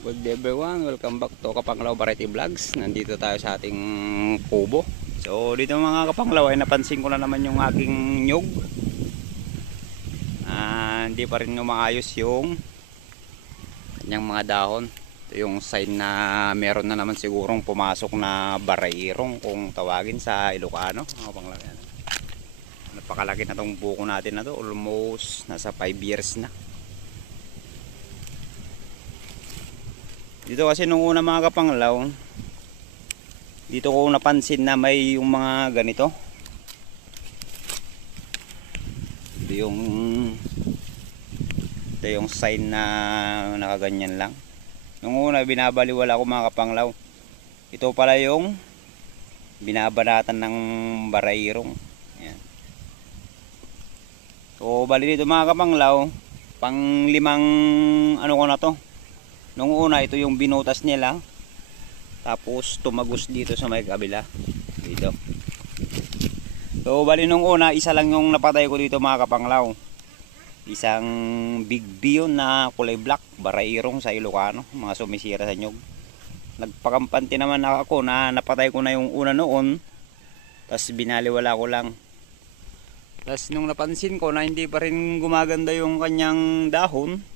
Good day everyone, welcome back to Kapanglaw Variety Vlogs. Nandito tayo sa ating kubo. So dito mga kapanglaw ay napansin ko na naman yung aking nyug. Hindi pa rin umaayos yung kanyang mga dahon. Ito yung sign na meron na naman sigurong pumasok na barairong kung tawagin sa Ilocano. Mga kapanglaw yan. Napakalaki na tong buko natin na to, almost nasa 5 years na. Dito kasi nung una mga kapanglaw, dito ko napansin na may yung mga ganito. Ito yung sign na nakaganyan lang. Nung una binabaliwala ko mga kapanglaw. Ito pala yung binabanatan ng barairong. Ayan. So bali dito mga kapanglaw, pang limang ano ko na to. Nung una ito yung binutas nila, tapos tumagos dito sa may kabila dito. So bali nung una isa lang yung napatay ko dito mga kapanglaw, isang big B yun na kulay black, barairong sa Ilocano, mga sumisira sa nyug. Nagpakampante naman ako na napatay ko na yung una noon, tapos binaliwala ko lang. Tapos nung napansin ko na hindi pa rin gumaganda yung kanyang dahon,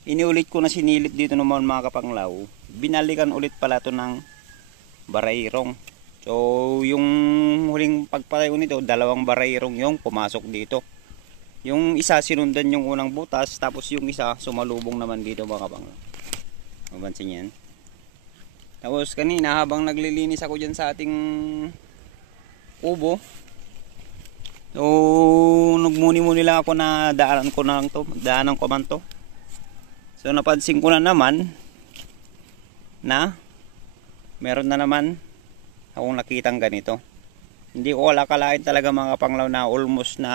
iniulit ko na sinilip dito naman mga kapanglaw. Binalikan ulit pala to ng barairong. So yung huling pagpatay ko nito, dalawang barairong yung pumasok dito. Yung isa sinundan yung unang butas, tapos yung isa sumalubong naman dito mga kapanglaw. Mabansin yan. Tapos kanina habang naglilinis ako dyan sa ating kubo, so nagmuni-muni lang ako na daanan ko man to. So napansin ko na naman na meron na naman akong nakitang ganito. Hindi ko akalain talaga mga kapanglaw na almost na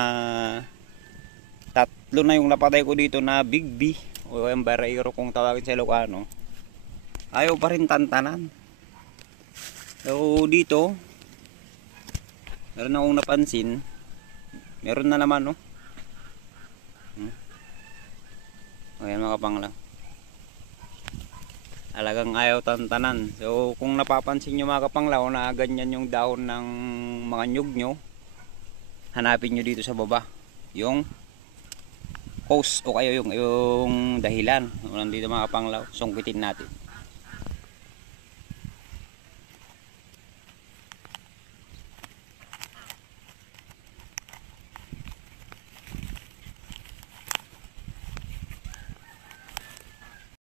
tatlo na yung napatay ko dito na big B o yung barairo kung tawagin sa Ilocano. Ayaw pa rin tantanan. So dito meron akong napansin, meron na naman no. Ayan mga kapanglaw, talagang ayaw tantanan. So kung napapansin nyo mga kapanglaw na ganyan yung dahon ng mga nyug nyo, hanapin nyo dito sa baba yung cause o kayo yung dahilan. Dito mga kapanglaw, sungkitin natin.